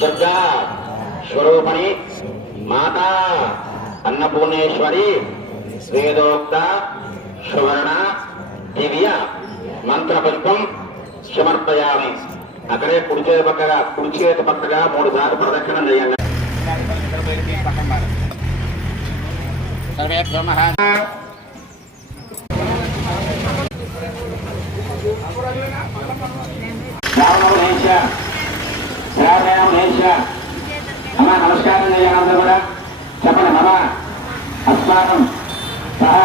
దుర్గా స్వరూపిణి మాతా అన్నపూర్ణేశ్వరి వేదోక్త సువర్ణ దివ్య మంత్రపుష్పం సమర్పయామి. అక్కడే కుడి చేతి పక్కగా 3 సార్లు ప్రదక్షిణం చేయండి. అమ్మా నమస్కారం చేయాలందరూ కూడా చెప్పండి. మమ అస్మాకం సహా